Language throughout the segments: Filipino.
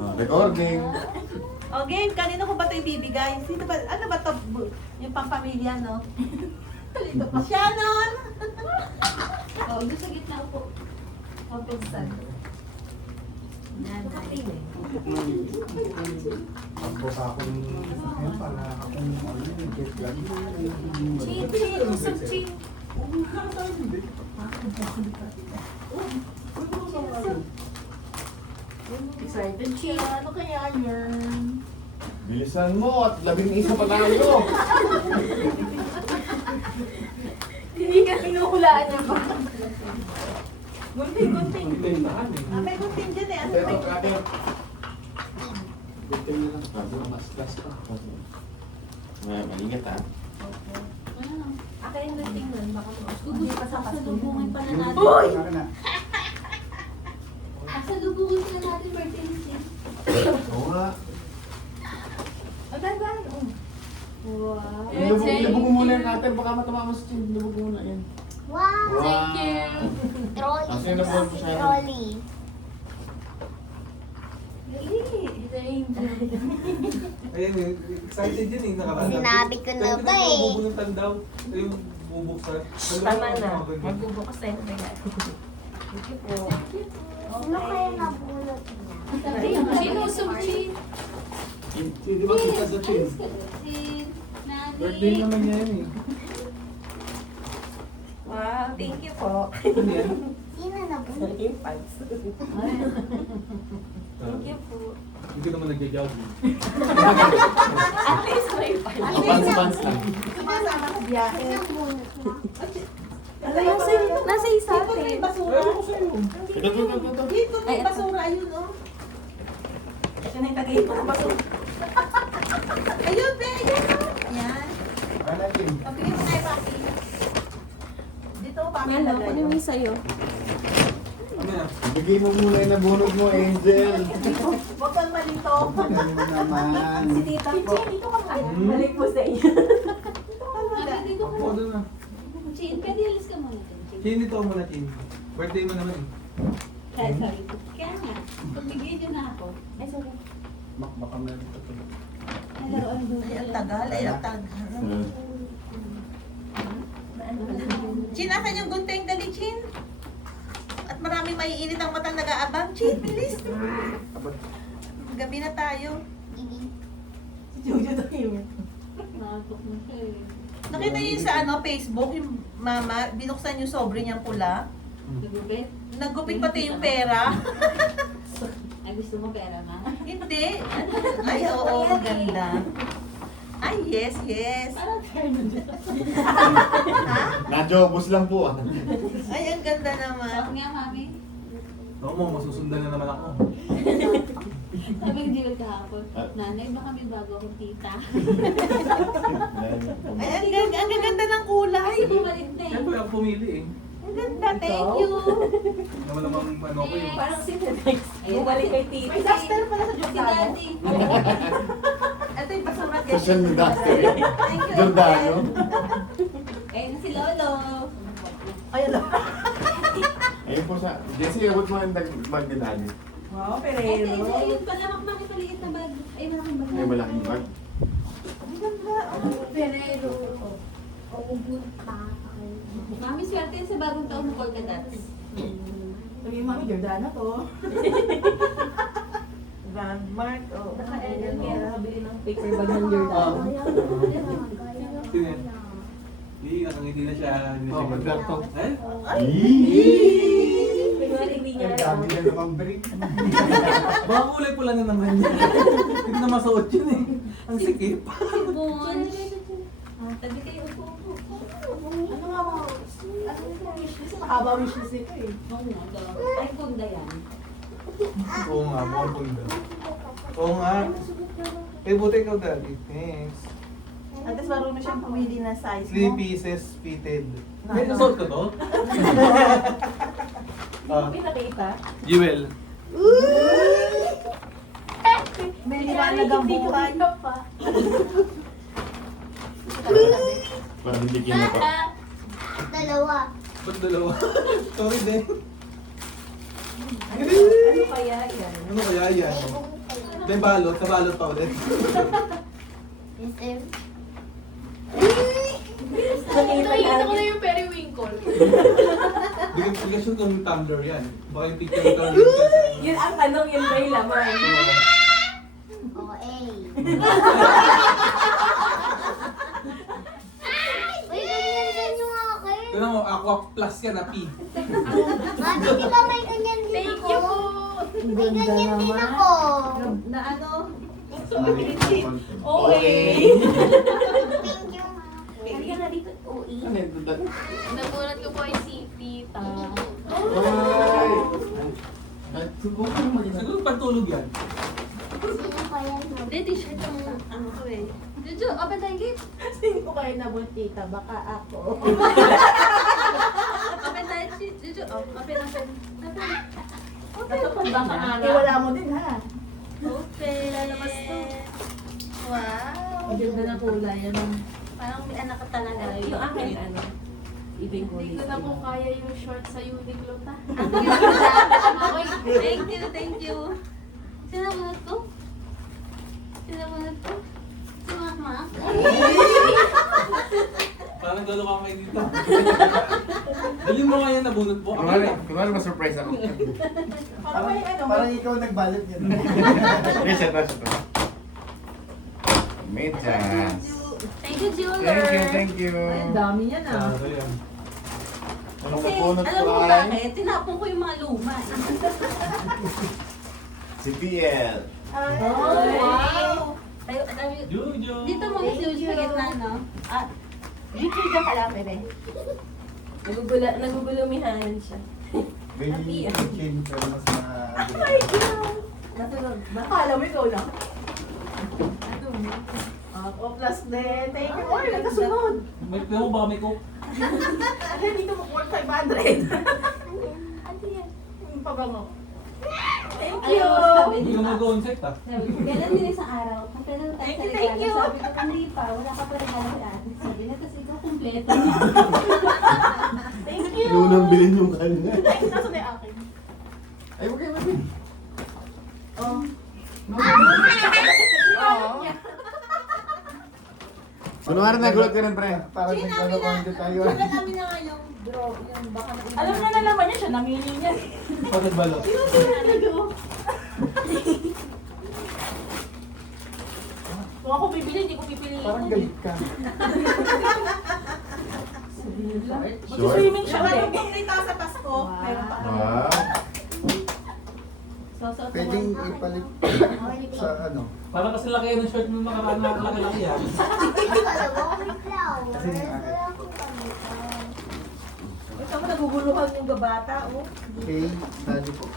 Recording. O game, kanino ko ba ito ibibigay? Sino ba? Ano ba ito? Yung pang-pamilya, no? Talito pa. Shannon! Oh, doon sa gitna po. Pagpagsan. Nakapili. Pagbuka ako ng ngayon para akong get lag. Chin, chin, usap chin. Excited siya. Ano kaya yun? Bilisan mo at 11 pa tayo. Hindi ka pinuhulaan niya ba? Gunting, gunting. May gunting dyan eh. Ano Pero ba yun? kaya gunting na lang pa. Mas gas pa. Maingat ha. Aka yung gunting nun, baka hindi pa sa pasalubungan pa na natin. Uy! Pasalubungan pa na natin, birthday ni Chin. Oo nga. Ang ganda. Wow. Ilubog mo muna yung cutter. Baka matama mo sa chin. Ilubog mo muna yan. Wow! Thank you. Trolley. Ah, sino po po siya? Trolley. Thank you. Ayun, excited yun eh, nakakala. Sinabi ko na ba eh. Bubuntan daw. Yung bubuksan. Tama na. Magbubukas tayo ng regalo. Thank you po. Ano kaya nabulot niya? Chin, usap chin. Di ba kita sa chin? Chin. Nani. Birthday naman niya yun eh. Wow, thank you po. Ano yan? Sino nabulot? Yung pants. Thank you po. Hindi ko naman nag-jogging. At least may pala. Pants lang. Sumasama sa biyahe. Nabulot niya. Nasa isa Dito na yung basura. Ewan ko sa'yo. Ito. Dito na yung basura. Ayun, oh. Ito na yung tagayin ko ng basura. Ayun, be. Ayun, oh. Ayan. Ano chin? Pabigyan mo na yung paki. Dito, paki. Hello, ano yung sa'yo? Ano yan? Ibigay mo muna yung nabunod mo, Angel. Huwag kang malito. Ano naman? Si tita po. Dito ka nga. Balik po sa iyo. Talaga. Oo, doon na. Chin, pwede alis ka muna dun, Chin. Chin, ito muna, Chin. Birthday mo naman eh. Kaya sabi ko, kaya nga, pagbigay niyo na ako. Ay, sorry. Baka meron pa ito. Nalaroan doon. Ay, ang tagal. Ay, ang tagal. Chin, asan yung gunting? Dali, Chin. At maraming maiinit ang matang nag-aabang. Chin, bilis. Gabi na tayo. Jojo tayo. Nakapok mo siya eh. Nakita niyo yung sa Facebook, yung mama, binuksan yung sobre niyang pula. Nagubit? Naggupit pati yung pera. Ay, gusto mo pera, ma? Hindi. Ay, oo, maganda. Ay, yes, yes. Parang tayo dyan. Ha? Nadyo, lang po ah. Ay, ang ganda naman. Sabi nga, mami. Oo mo, masusundan na naman ako. Sabi ng Jill kahapon, nanay, baka may bago akong tita. Ay, ang ganda ng kulay. Kasi bumalik na eh. Siyempre ako pumili eh. Ang ganda, thank you. Naman namang ano ko yung... Parang sinetext. Bumalik kay tita. May duster pala sa Si Giordano. daddy. Ito yung basura. Social na duster. Thank you, Giordano. Eh, na si Lolo. Ay, ala. Ayun po sa... Jesse, abot mo ang magdinali. Wow, Eh, Perero. ayun pala, makmaki maliit na bag. Ay, malaking bag. Ay, malaking bag. Ang ganda. Ferrero. Pa. Mami, swerte yan sa bagong taon ng Polka Dots. Sabi yung mami, Giordano to. Landmark, oh. Naka-edit kaya nakabili ng paper bag ng Giordano. Sino yan? Hindi, nakangiti na siya. Hindi na Oh, siya Alberto. Eh? Ay! Kunwari, hindi niya Ang dami na naman break. Baka kulay pula na naman yan. Hindi na masuot yun eh. Ang sikip. Sibon. Tabi kayo upo. Ano nga mga... Ano yung wishlist? Mahaba wishlist nito eh. Oo nga, daw. Ay, kunda yan. Oo nga, mukhang punda. Oo nga. Eh, buti ikaw daddy. Thanks. At least marunong siyang pumili na size 3 mo. pieces fitted. Na- May nasuot ko to? Ah, Pinakita. Jewel. May liwanag ang buhay. Parang hindi kinapa. Dalawa. Ba't dalawa? Sorry din. Ano kaya yan? Ano kaya yan? Ibong May balot, nabalot pa ulit. SM. Nakita ko na yung periwinkle. Bigyan ko ng tumbler yan. Baka yung picture ito ng link sa Yun ang tanong, yun ba yung laman? OA. Uy, ganyan yung akin. Tignan mo, Aqua Plus yan na P. Mami, di ba may ganyan din Thank ako? you po. May ganyan din ako. Na ano? Okay. Thank you, Ma. Halika na dito. OE. Ano yung duda? Nagulat ko po ay si Tita. Ay! Ay, subukan mo mag-isa. Siguro pantulog yan. Sino pa yan? Hindi, t-shirt ang ano ko eh. Jojo, open tayo gate. Sino ko kayo nabultita? Baka ako. Open tayo, Jojo. Oh, open. Ito pa Baka araw. Iwala mo din ha. Open. Lalabas to. Wow. Ang ganda na kulay. Ano? Parang may anak ka talaga. Yung akin, ano? Ibig ko Hindi ko na po kaya yung short sa Uniqlo ta. Thank you. Sinamunod ko? Si Mama? Parang galo ka kayo dito. Dali mo nga yan nabunot po. Kunwari ma-surprise ako. Parang may ano? Parang ikaw nagbalot yan. Reset na siya. Medyas. Thank you, jeweler. Thank you. Ay, ang dami yan ah. Ano yan? Ano Kasi, mapunot alam mo ko ay? bakit? Tinapon ko yung mga luma. Si TL. Oh, wow! Tayo, Jojo! dito mo kasi yung sa gitna, no? Ah, dito ka pala, pwede. Nagugulumihan siya. Baby chicken pero mas Natulog. Baka alam mo ikaw lang. O plus din. Thank you. Oy, nagkasunod. May mo ba may coke? Ano, dito mo 500. Ano yan? Yung pabango. Thank Ayaw you. mo sabi, Hindi di ka ba? mag-onsect ah. Sabi ko, kailan din isang araw? Kung kailan tayo sa Thank you. regalo? Sabi ko, hindi pa. Wala ka pa regalo sa atin. Sabi niya, tapos ikaw kumpleto. Thank you. Lunang bilhin yung kanina. Ay, nasa na yung akin? Ay, huwag kayo mabili. Oh. Kunwari nagulat ka rin, pre. Parang nagkakakonto tayo. namin na nga yung draw. Yung baka na alam na naman niya siya. Namili niya. Pag nagbalot. Kung ako bibili, hindi ko pipiliin. Parang galit ka. Mag-swimming siya. Parang kung dito sa Pasko, meron pa. Wow. Pwedeng ipalit sa ano. Parang kasi laki ng shirt mo makaraan na laki-laki yan. Kasi yung akin. Ito mo naguguluhan yung gabata, oh. Okay, study po.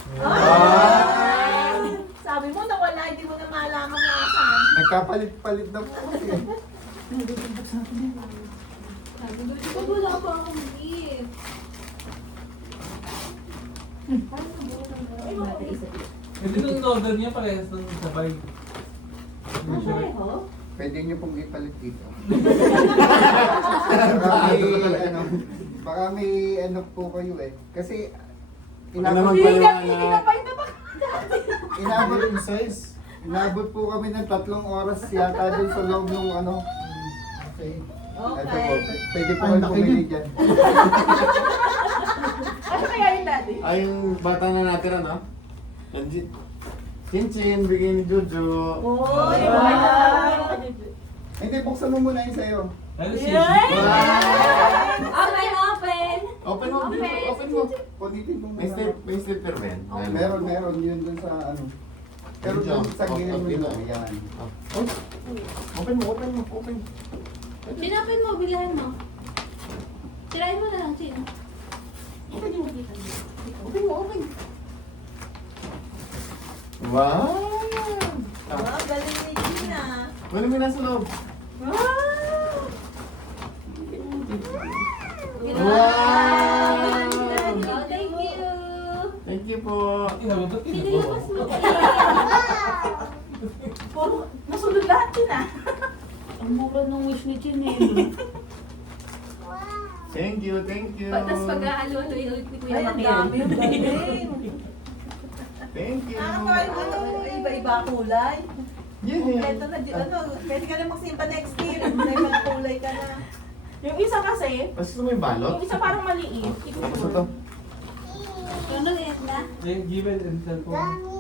Sabi mo nawala, hindi mo na malaman na saan. Nagkapalit-palit na po kasi. Ba't wala pa akong gift? Hindi nung in-order niya parehas ng sabay. Yung shirt. Pwede nyo pong ipalit dito. Baka may ano po kayo eh. Kasi Huwag ka naman paliwanag. inabot yung size. Inabot po kami ng 3 oras yata dun sa loob ng ano. Okay. Ito po, pwede po kayo bumili dyan. Ano kaya yung daddy? Ay, yung bata na natin, ano? Nandiyan. Chin-chin, bigay ni Jojo. Oh, Hindi, buksan mo muna yung sa'yo. Ano siya? Open! Open mo, open mo. Punitin mo May muna. slipper, Ben. Meron yun dun sa ano. Pero Dito. dun sa gilid mo Dito. yun. Yan. Oh. Open mo. Sinapin mo, bilihan mo. Sirain mo na lang, Chin. Open mo. Wow! Wow, galing ni Gina. Wala mo nasa loob. Wow! Oh, thank you! Thank you po. Inabot at Pinilipas mo. Puro, nasunod lahat yun ah. Ang mura nung wish ni Chin eh. Thank you. Tapos pag-ahalo-halo yung ulit ni Kuya Ay, ang Makiel. dami yung galing. Thank you. Nakakatawa yung ano, iba-iba iba kulay. Yun eh. Kompleto na, ano, pwede ka na magsimba next year. May mga kulay ka na. Yung isa kasi, Mas gusto mo yung balot? yung isa parang maliit. Tapos ito. Yung nag-end na? Given and cellphone. Dami.